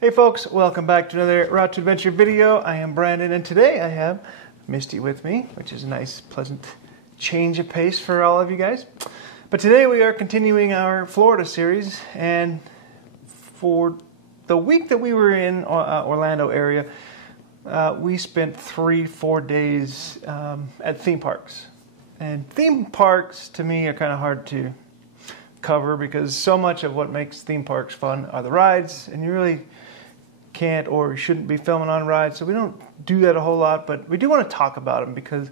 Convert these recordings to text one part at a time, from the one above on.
Hey folks, welcome back to another Route to Adventure video. I am Brandon, and today I have Misty with me, which is a nice, pleasant change of pace for all of you guys. But today we are continuing our Florida series, and for the week that we were in Orlando area, we spent 3-4 days at theme parks. And theme parks, to me, are kind of hard to cover because so much of what makes theme parks fun are the rides, and you really can't or shouldn't be filming on rides, so we don't do that a whole lot, but we do want to talk about them because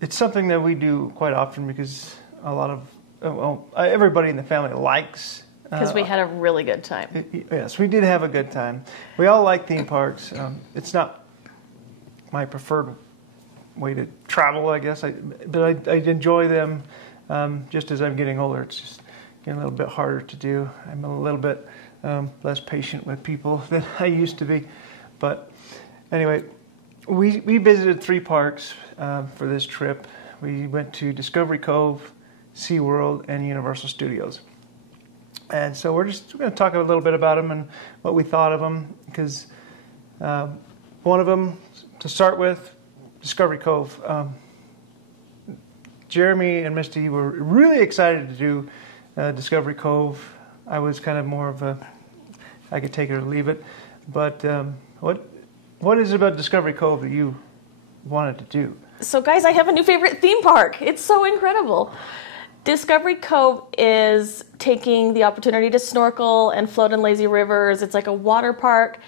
it's something that we do quite often because a lot of, everybody in the family likes. Because we had a really good time. Yes, we did have a good time. We all like theme parks. It's not my preferred way to travel, I guess, but I enjoy them just as I'm getting older. It's just getting a little bit harder to do. I'm a little bit less patient with people than I used to be. But anyway, we visited 3 parks for this trip. We went to Discovery Cove, SeaWorld, and Universal Studios. And so we're going to talk a little bit about them and what we thought of them, because one of them, to start with, Discovery Cove. Jeremy and Misty were really excited to do Discovery Cove. I was kind of more of a, I could take it or leave it. But what is it about Discovery Cove that you wanted to do? So guys, I have a new favorite theme park. It's so incredible. Discovery Cove is taking the opportunity to snorkel and float in lazy rivers. It's like a water park,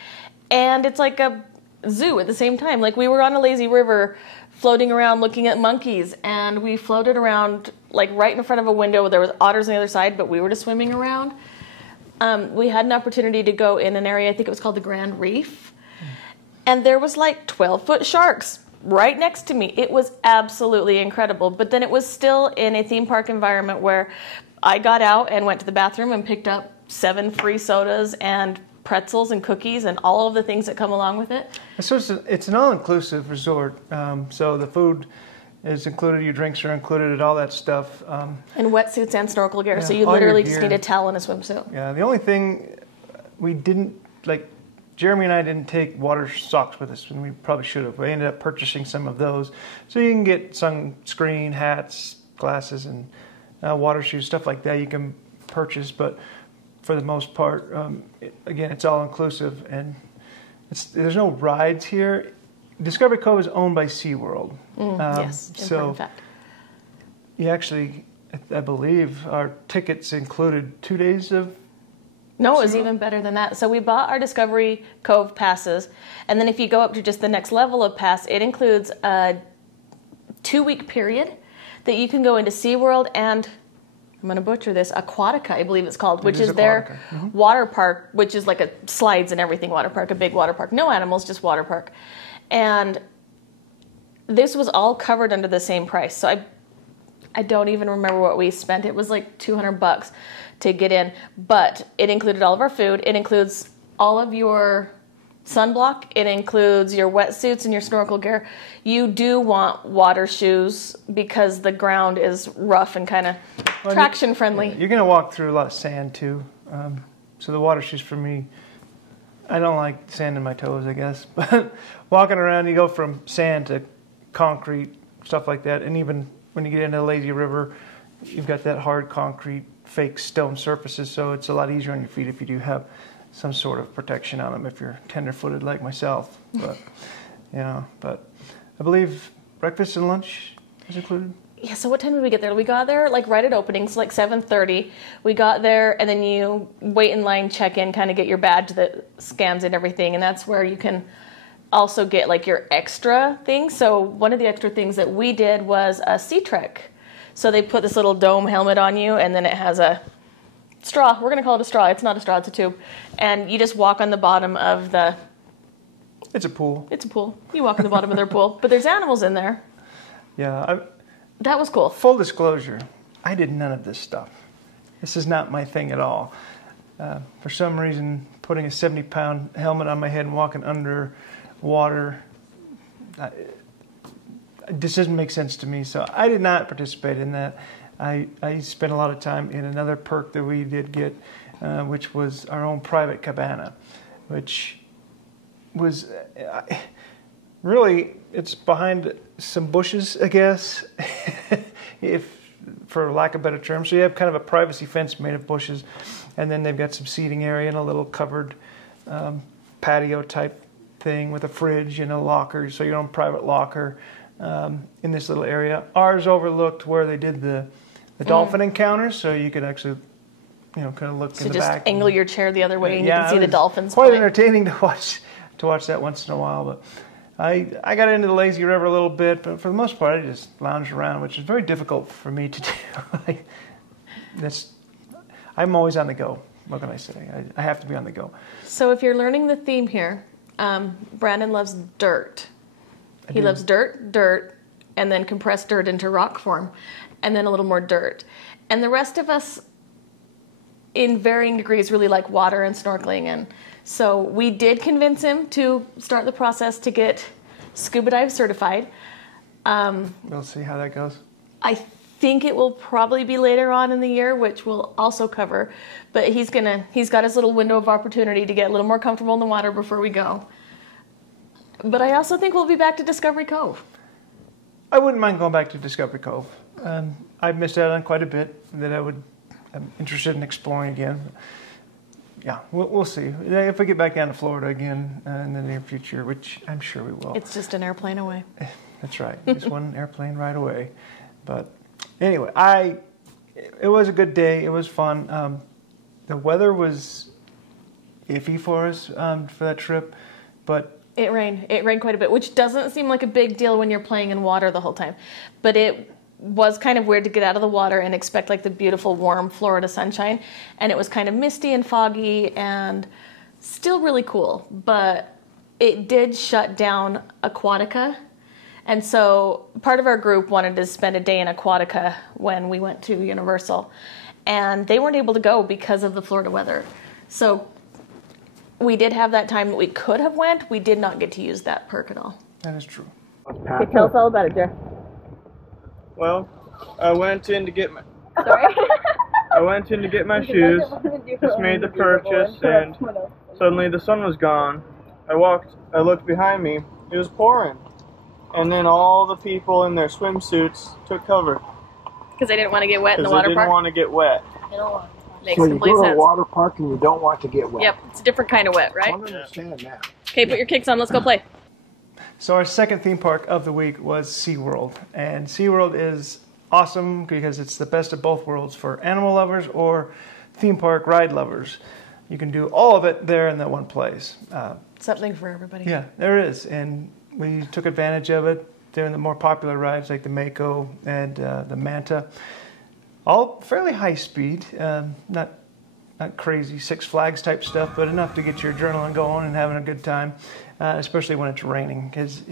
and it's like a zoo at the same time. Like, we were on a lazy river floating around looking at monkeys, and we floated around like right in front of a window. There was otters on the other side, but we were just swimming around. We had an opportunity to go in an area, I think it was called the Grand Reef, and there was like 12-foot sharks right next to me. It was absolutely incredible. But then it was still in a theme park environment where I got out and went to the bathroom and picked up 7 free sodas and pretzels and cookies and all of the things that come along with it. So it's an all-inclusive resort. So the food is included, your drinks are included, and all that stuff. And wetsuits and snorkel gear. Yeah, so you literally just need a towel and a swimsuit. Yeah, the only thing we didn't, like, Jeremy and I didn't take water socks with us, and we probably should have. We ended up purchasing some of those. So you can get sunscreen, hats, glasses, and water shoes, stuff like that you can purchase. But for the most part, again, it's all inclusive, and there's no rides here. Discovery Cove is owned by SeaWorld. Yes, so fact. You actually, I believe, our tickets included 2 days of. No, it was even better than that. So we bought our Discovery Cove passes, and then if you go up to just the next level of pass, it includes a 2-week period that you can go into SeaWorld and, I'm going to butcher this, Aquatica, I believe it's called, which is their water park, which is like a slides and everything water park, a big water park. No animals, just water park. And this was all covered under the same price. So I don't even remember what we spent. It was like $200 to get in, but it included all of our food. It includes all of your sunblock. It includes your wetsuits and your snorkel gear. You do want water shoes because the ground is rough and kind of traction friendly. Yeah, you're going to walk through a lot of sand too. So the water shoes for me, I don't like sand in my toes, I guess. But walking around, you go from sand to concrete, stuff like that. And even when you get into a lazy river, you've got that hard concrete, fake stone surfaces, so it's a lot easier on your feet if you do have some sort of protection on them if you're tender-footed like myself. But but I believe breakfast and lunch is included. Yeah, so what time did we get there? We got there like right at opening, so like 7:30. We got there, and then you wait in line, check in, kind of get your badge that scans and everything, and that's where you can also get like your extra things. So one of the extra things that we did was a Sea Trek. So they put this little dome helmet on you, and then it has a straw. We're going to call it a straw. It's not a straw, it's a tube. And you just walk on the bottom of the... It's a pool. It's a pool. You walk on the bottom of their pool. But there's animals in there. Yeah. That was cool. Full disclosure, I did none of this stuff. This is not my thing at all. For some reason, putting a 70-pound helmet on my head and walking under water... this doesn't make sense to me, so I did not participate in that. I spent a lot of time in another perk that we did get, which was our own private cabana. which was really, it's behind some bushes, I guess, if for lack of better term. So you have kind of a privacy fence made of bushes, and then they've got some seating area and a little covered patio type thing with a fridge and a locker, so your own private locker in this little area. Ours overlooked where they did the dolphin encounters, so you could actually, you know, kind of look in the back. So just angle your chair the other way and you Yeah, can see the dolphins. Quite play. entertaining to watch that once in a while. But I got into the lazy river a little bit, but for the most part I just lounged around, which is very difficult for me to do. I'm always on the go. What can I say? I have to be on the go. So if you're learning the theme here, Brandon loves dirt. He loves dirt, and then compressed dirt into rock form, and then a little more dirt. And the rest of us, in varying degrees, really like water and snorkeling. And so we did convince him to start the process to get scuba dive certified. We'll see how that goes. I think it will probably be later on in the year, which we'll also cover. But he's got his little window of opportunity to get a little more comfortable in the water before we go. But I also think we'll be back to Discovery Cove. I wouldn't mind going back to Discovery Cove. I've missed out on quite a bit that I'm interested in exploring again. Yeah, we'll see. If we get back down to Florida again in the near future, which I'm sure we will. It's just an airplane away. That's right. Just one airplane ride away. But anyway, it was a good day. It was fun. The weather was iffy for us for that trip, but it rained. It rained quite a bit, which doesn't seem like a big deal when you're playing in water the whole time. But it was kind of weird to get out of the water and expect like the beautiful warm Florida sunshine. And it was kind of misty and foggy and still really cool. But it did shut down Aquatica. And so part of our group wanted to spend a day in Aquatica when we went to Universal. And they weren't able to go because of the Florida weather. So we did have that time that we could have went. We did not get to use that perk at all. that is true. Okay, tell us all about it, Jer. Well, I went in to get my Sorry? I went in to get my shoes, just made the purchase, and suddenly the sun was gone. I looked behind me, it was pouring. And then all the people in their swimsuits took cover. Because they didn't want to get wet in the Because water they didn't park? want to get wet. Makes So you complete go to a sense. water park and you don't want to get wet. Yep, it's a different kind of wet, I right? don't understand that. Okay, put your kicks on. Let's go play. So our second theme park of the week was SeaWorld. And SeaWorld is awesome because it's the best of both worlds for animal lovers or theme park ride lovers. You can do all of it there in that one place. Something for everybody. Yeah, there is. And we took advantage of it during the more popular rides like the Mako and the Manta. All fairly high speed, not crazy Six Flags type stuff, but enough to get your adrenaline going and having a good time, especially when it's raining, because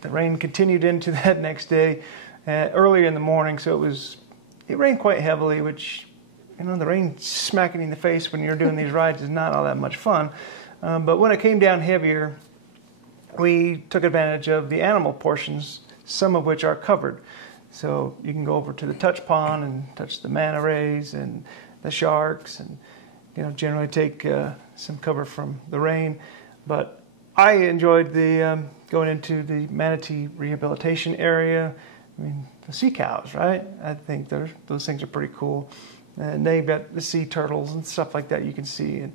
the rain continued into that next day early in the morning, so it rained quite heavily, which, you know, the rain smacking in the face when you're doing these rides is not all that much fun. But when it came down heavier, we took advantage of the animal portions, some of which are covered. So you can go over to the touch pond and touch the manta rays and the sharks, and generally take some cover from the rain. But I enjoyed the going into the manatee rehabilitation area. I mean, the sea cows, right? I think those things are pretty cool, and they've got the sea turtles and stuff like that you can see, and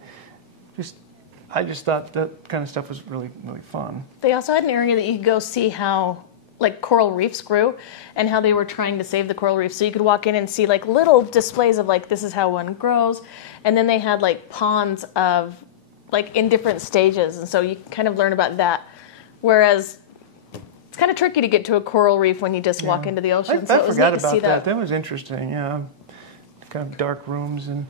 I just thought that kind of stuff was really, really fun. They also had an area that you could go see how coral reefs grew and how they were trying to save the coral reefs. So you could walk in and see little displays of this is how one grows. And then they had ponds of in different stages. And so you kind of learn about that. Whereas it's kind of tricky to get to a coral reef when you just walk into the ocean. I forgot about that. That was interesting. Yeah, kind of dark rooms, and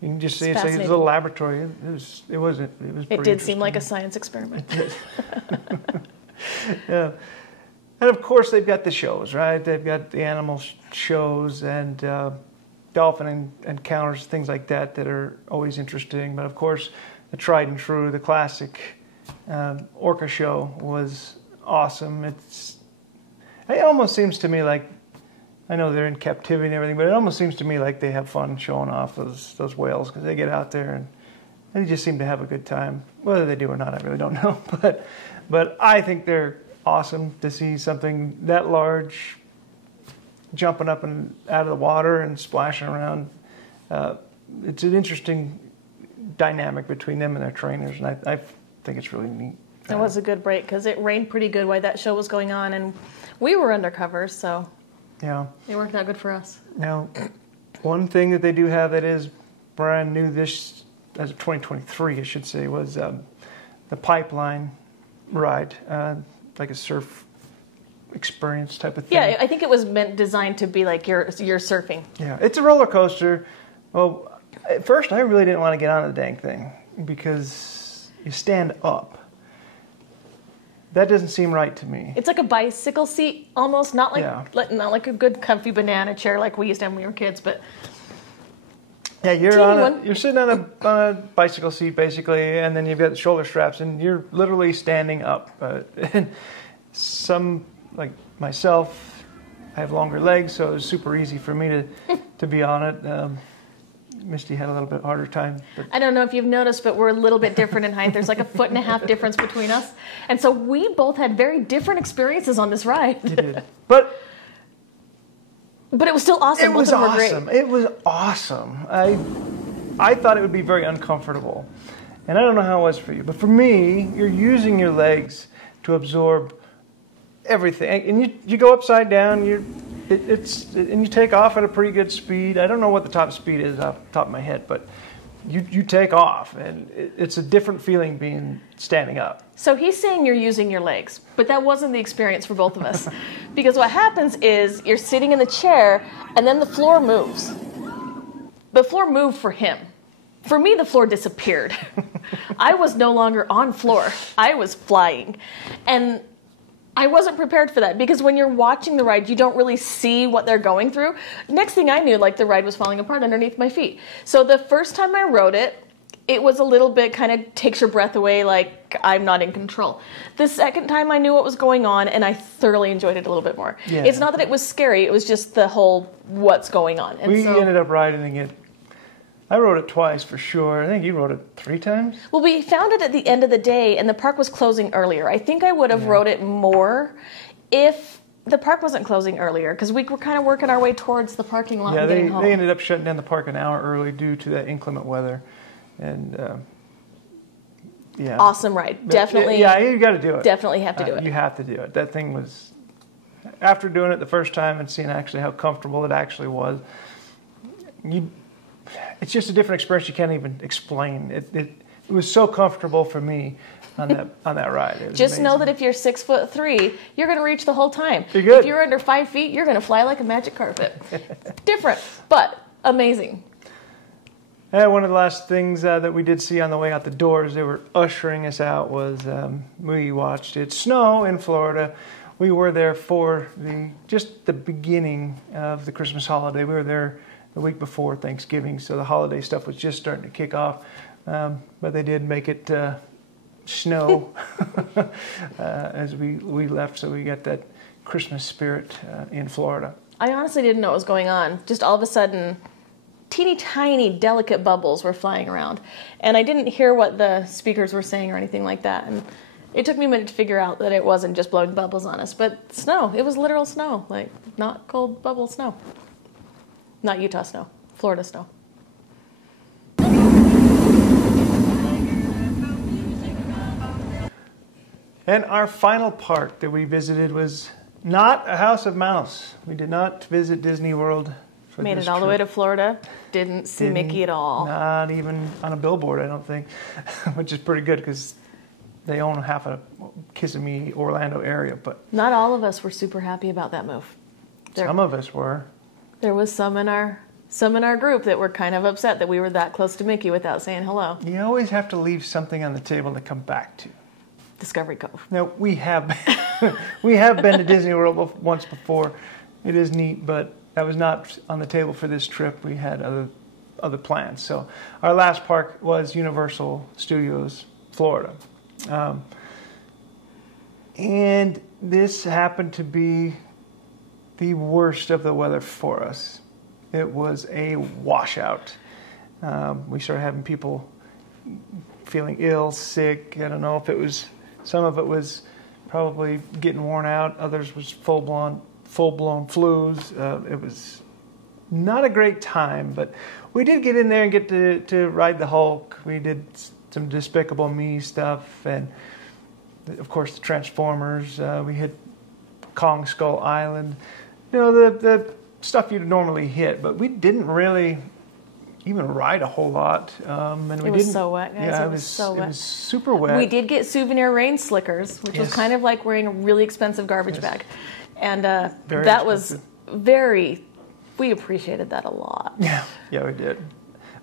you can just see it's like a little laboratory. It was It did seem like a science experiment. Yeah. And of course, they've got the shows, right? They've got the animal shows and dolphin encounters, things like that are always interesting. But of course, the tried and true, the classic orca show was awesome. It almost seems to me like, I know they're in captivity and everything, but it almost seems to me like they have fun showing off those whales, because they get out there and They just seem to have a good time. Whether they do or not, I really don't know. But I think they're awesome to see something that large jumping up and out of the water and splashing around. It's an interesting dynamic between them and their trainers, and I think it's really neat. It was a good break because it rained pretty good while that show was going on, and we were undercover, so yeah, it worked out good for us. Now, one thing that they do have that is brand new this, as of 2023, I should say, was the pipeline ride, like a surf experience type of thing. Yeah, I think it was designed to be like you're surfing. Yeah, it's a roller coaster. Well, at first I really didn't want to get on the dang thing because you stand up. That doesn't seem right to me. It's like a bicycle seat almost, not like a good comfy banana chair like we used to have when we were kids, but yeah, you're sitting on a bicycle seat basically, and then you've got the shoulder straps, and you're literally standing up. And some, like myself, I have longer legs, so it was super easy for me to be on it. Misty had a little bit harder time. But I don't know if you've noticed, but we're a little bit different in height. There's like a 1.5 foot difference between us. And so we both had very different experiences on this ride. you did. But it was still awesome. It was awesome. It was awesome. I thought it would be very uncomfortable. And I don't know how it was for you. But for me, you're using your legs to absorb everything. And you go upside down, and you take off at a pretty good speed. I don't know what the top speed is off the top of my head, but you take off, and it's a different feeling being standing up. So he's saying you're using your legs, but that wasn't the experience for both of us. Because what happens is you're sitting in the chair, and then the floor moves. The floor moved for him. For me, the floor disappeared. I was no longer on floor. I was flying. And I wasn't prepared for that because when you're watching the ride, you don't really see what they're going through. Next thing I knew, like the ride was falling apart underneath my feet. So the first time I rode it, it was a little bit kind of takes your breath away, like I'm not in control. The second time I knew what was going on, and I thoroughly enjoyed it a little bit more. Yeah. It's not that it was scary, it was just the whole what's going on. And we ended up riding it. I rode it twice for sure. I think you rode it 3 times. Well, we found it at the end of the day, and the park was closing earlier. I think I would have rode it more if the park wasn't closing earlier, because we were kind of working our way towards the parking lot and getting home. They ended up shutting down the park an hour early due to that inclement weather. And, yeah. Awesome ride. Definitely. Yeah, you got to do it. Definitely have to do it. You have to do it. That thing was, after doing it the first time and seeing actually how comfortable it actually was, it's just a different experience you can't even explain. It was so comfortable for me on that ride. It was just amazing. know that if you're 6'3", you're going to reach the whole time. You're good. If you're under 5 feet, you're going to fly like a magic carpet. Different, but amazing. And one of the last things that we did see on the way out the doors, they were ushering us out, was we watched it snow in Florida. We were there for just the beginning of the Christmas holiday. We were there the week before Thanksgiving, so the holiday stuff was just starting to kick off. But they did make it snow as we left, so we got that Christmas spirit in Florida. I honestly didn't know what was going on. Just all of a sudden, teeny tiny delicate bubbles were flying around, and I didn't hear what the speakers were saying or anything like that. And it took me a minute to figure out that it wasn't just blowing bubbles on us, but snow. It was literal snow, like not cold bubble snow. Not Utah snow, Florida snow. And our final park that we visited was not a House of Mouse. We did not visit Disney World. Made it all the way to Florida. Didn't see Mickey at all. Not even on a billboard, I don't think, which is pretty good because they own half of Kissimmee, Orlando area. But not all of us were super happy about that move. Some of us were. There was some in our group that were kind of upset that we were that close to Mickey without saying hello. You always have to leave something on the table to come back to. Discovery Cove. Now, we have been to Disney World once before. It is neat, but that was not on the table for this trip. We had other plans. So our last park was Universal Studios, Florida. And this happened to be the worst of the weather for us. It was a washout. We started having people feeling ill, sick. I don't know if it was, some of it was probably getting worn out. Others was full-blown flus. It was not a great time, but we did get in there and get to ride the Hulk. We did some Despicable Me stuff, and of course the Transformers. We hit Kong Skull Island. You know, the stuff you'd normally hit, but we didn't really even ride a whole lot. And it was so wet, guys. Yeah, it was so wet. It was super wet. We did get souvenir rain slickers, which was kind of like wearing a really expensive garbage bag. And that was very, we appreciated that a lot. Yeah, we did.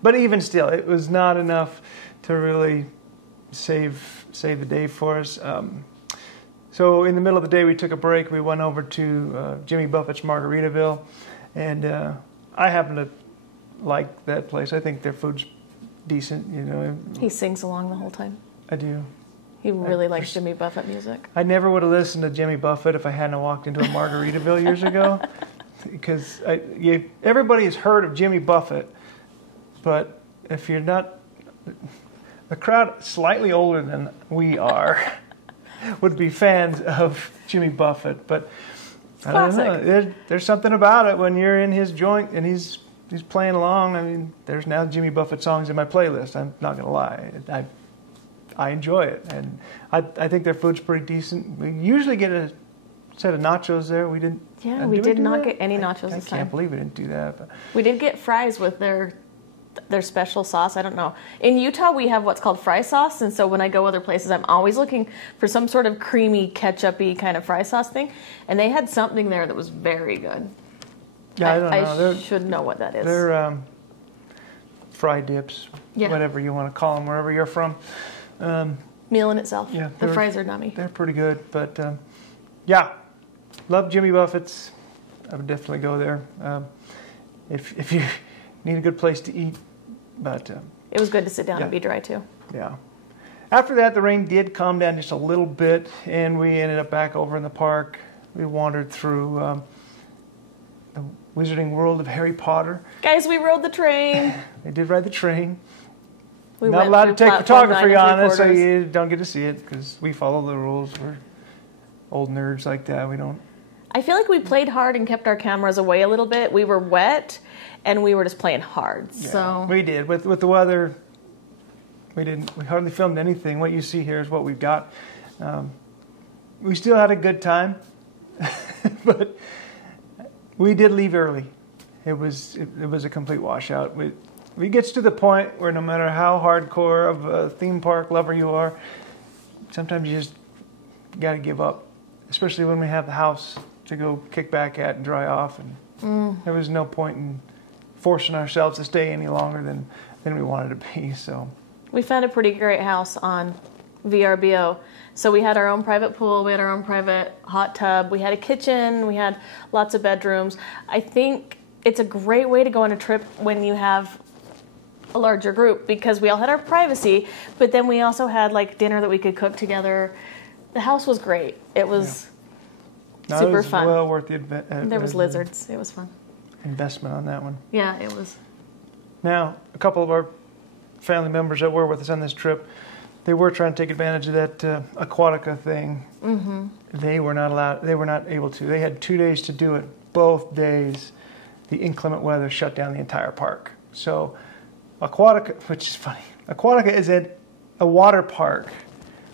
But even still, it was not enough to really save the day for us. So in the middle of the day, we took a break. We went over to Jimmy Buffett's Margaritaville, and I happen to like that place. I think their food's decent. You know. He sings along the whole time. I do. He really likes Jimmy Buffett music. I never would have listened to Jimmy Buffett if I hadn't walked into a Margaritaville years ago, because everybody has heard of Jimmy Buffett, but if you're not, the crowd slightly older than we are would be fans of Jimmy Buffett, but I don't know. There's something about it when you're in his joint and he's playing along. I mean, there's now Jimmy Buffett songs in my playlist. I'm not gonna lie, I enjoy it, and I think their food's pretty decent. We usually get a set of nachos there. We didn't. Yeah, we did not get any nachos this time. I can't believe we didn't do that. But we did get fries with their special sauce. I don't know. In Utah, we have what's called fry sauce, and so when I go other places, I'm always looking for some sort of creamy, ketchup-y kind of fry sauce thing, and they had something there that was very good. Yeah, I don't know. I should know what that is. They're fry dips, whatever you want to call them, wherever you're from. Meal in itself. Yeah, the fries are nummy. They're pretty good, but yeah, love Jimmy Buffett's. I would definitely go there if you need a good place to eat. But it was good to sit down and be dry too. Yeah. After that, the rain did calm down just a little bit, and we ended up back over in the park. We wandered through the Wizarding World of Harry Potter. Guys, we rode the train. They did ride the train. We not allowed to take photography on it, so you don't get to see it because we follow the rules. We're old nerds like that. We don't. I feel like we played hard and kept our cameras away a little bit. We were wet, and we were just playing hard. Yeah, so we did with the weather. We hardly filmed anything. What you see here is what we've got. We still had a good time, but we did leave early. It was a complete washout. It gets to the point where no matter how hardcore of a theme park lover you are, sometimes you just got to give up, especially when we have the house to go kick back at and dry off. And there was no point in forcing ourselves to stay any longer than we wanted to be. So we found a pretty great house on VRBO. So we had our own private pool, we had our own private hot tub, we had a kitchen, we had lots of bedrooms. I think it's a great way to go on a trip when you have a larger group, because we all had our privacy, but then we also had like dinner that we could cook together. The house was great. It was super fun. Well worth the there was lizards. It was fun. Investment on that one. Yeah, it was. Now, a couple of our family members that were with us on this trip, they were trying to take advantage of that Aquatica thing. Mm-hmm. They were not allowed. They were not able to. They had 2 days to do it. Both days, the inclement weather shut down the entire park. So Aquatica, which is funny, Aquatica is a water park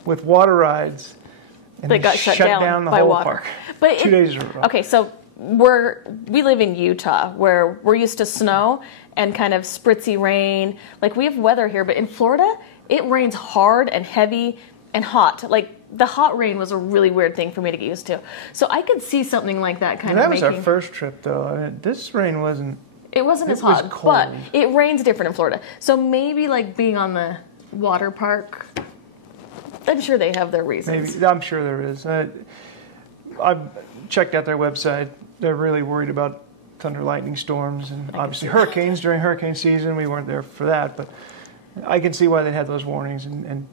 with water rides, and they got shut down the by whole water. Park. But 2 days in a row. Okay, so we live in Utah, where we're used to snow and kind of spritzy rain. Like, we have weather here, but in Florida, it rains hard and heavy and hot. Like, the hot rain was a really weird thing for me to get used to. So I could see something like that kind of That was our first trip, though. I mean, this rain wasn't. It wasn't as hot, but it rains different in Florida. So maybe like being on the water park, I'm sure they have their reasons. Maybe, I'm sure there is. I've checked out their website. They're really worried about thunder, lightning storms, and obviously hurricanes during hurricane season. We weren't there for that, but I can see why they had those warnings. And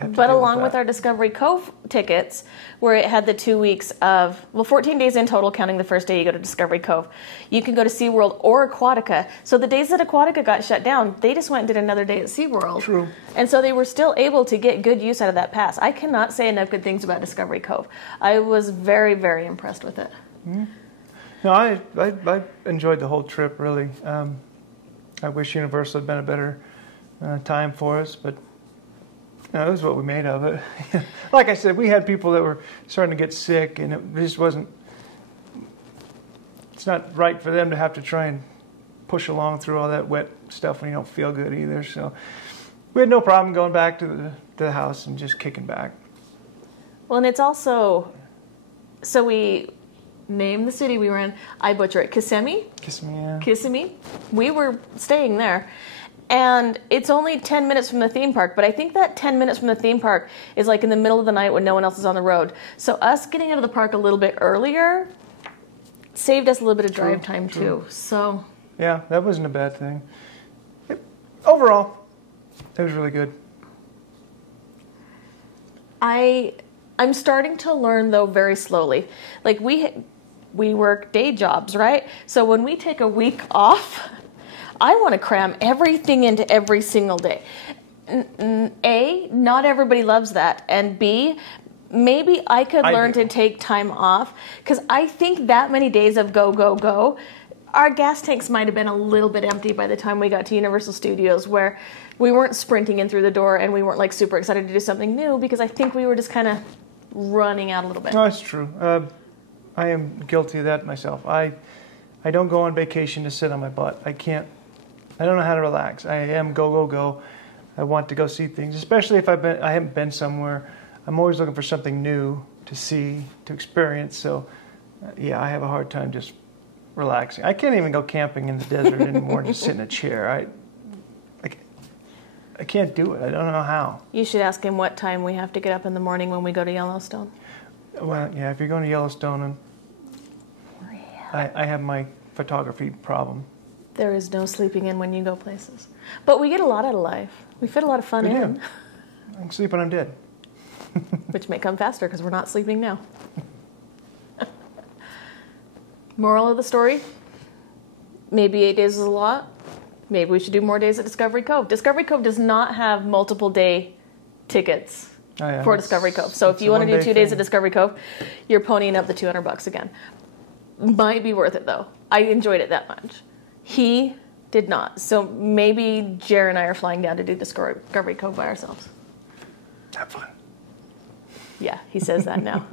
have to But deal along with with that. our Discovery Cove tickets, where it had the 2 weeks of, 14 days in total, counting the first day you go to Discovery Cove, you can go to SeaWorld or Aquatica. So the days that Aquatica got shut down, they just went and did another day at SeaWorld. True. And so they were still able to get good use out of that pass. I cannot say enough good things about Discovery Cove. I was very, very impressed with it. No, I enjoyed the whole trip, really. I wish Universal had been a better time for us, but it was what we made of it. Like I said, we had people that were starting to get sick, and it just wasn't, it's not right for them to have to try and push along through all that wet stuff when you don't feel good either. So we had no problem going back to the house and just kicking back. Well, and it's also, so we named the city we were in, I butcher it, Kissimmee? Kissimmee. We were staying there. And it's only 10 minutes from the theme park, but I think that 10 minutes from the theme park is like in the middle of the night when no one else is on the road. So us getting out of the park a little bit earlier saved us a little bit of drive time too. So yeah, that wasn't a bad thing. Overall, it was really good. I'm starting to learn though very slowly. Like we work day jobs, right? So when we take a week off, I want to cram everything into every single day. A, not everybody loves that. And B, maybe I could learn to take time off, because I think that many days of go, go, go, our gas tanks might have been a little bit empty by the time we got to Universal Studios, where we weren't sprinting in through the door and we weren't like super excited to do something new, because I think we were just kind of running out a little bit. No, that's true. I am guilty of that myself. I don't go on vacation to sit on my butt. I don't know how to relax. I am go, go, go. I want to go see things, especially if I haven't been somewhere. I'm always looking for something new to see, to experience. So, yeah, I have a hard time just relaxing. I can't even go camping in the desert anymore and just sit in a chair. I can't do it. I don't know how. You should ask him what time we have to get up in the morning when we go to Yellowstone. Well, yeah, if you're going to Yellowstone, I have my photography problem. There is no sleeping in when you go places. But we get a lot out of life. We fit a lot of fun in. I can sleep when I'm dead. Which may come faster because we're not sleeping now. Moral of the story? Maybe 8 days is a lot. Maybe we should do more days at Discovery Cove. Discovery Cove does not have multiple day tickets for Discovery Cove. So if you want to do 2 days at Discovery Cove, you're ponying up the $200 again. Might be worth it though. I enjoyed it that much. He did not. So maybe Jer and I are flying down to do Discovery Cove by ourselves. Have fun. Yeah, he says that now.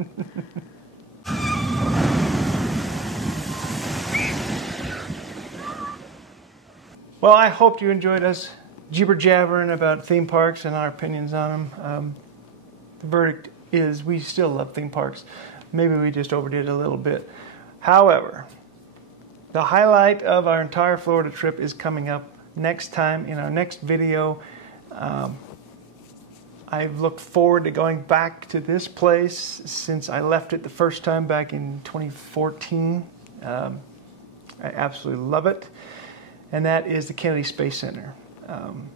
Well, I hope you enjoyed us jibber-jabbering about theme parks and our opinions on them. The verdict is we still love theme parks. Maybe we just overdid it a little bit. However, the highlight of our entire Florida trip is coming up next time in our next video. I've looked forward to going back to this place since I left it the first time back in 2014. I absolutely love it. And that is the Kennedy Space Center. I'm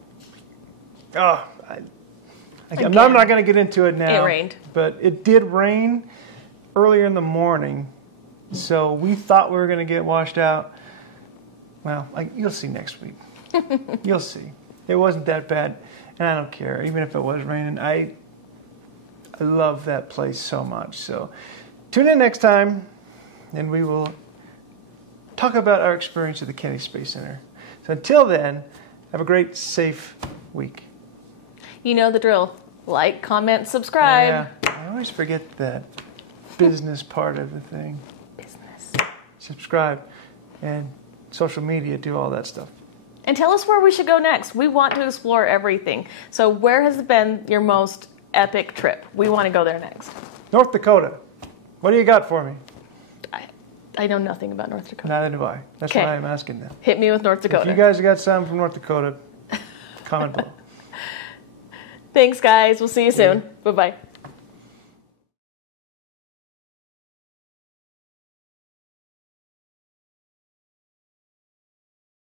not going to get into it now. It rained. But it did rain earlier in the morning. So we thought we were going to get washed out. Well, you'll see next week. You'll see. It wasn't that bad, and I don't care. Even if it was raining, I love that place so much. So tune in next time, and we will talk about our experience at the Kennedy Space Center. So until then, have a great, safe week. You know the drill. Like, comment, subscribe. Yeah, I always forget that business part of the thing. Subscribe, and social media, do all that stuff. And tell us where we should go next. We want to explore everything. So where has been your most epic trip? We want to go there next. North Dakota. What do you got for me? I know nothing about North Dakota. Neither do I. That's why I'm asking them. Hit me with North Dakota. If you guys got something from North Dakota, comment below. Thanks, guys. We'll see you soon. Bye-bye.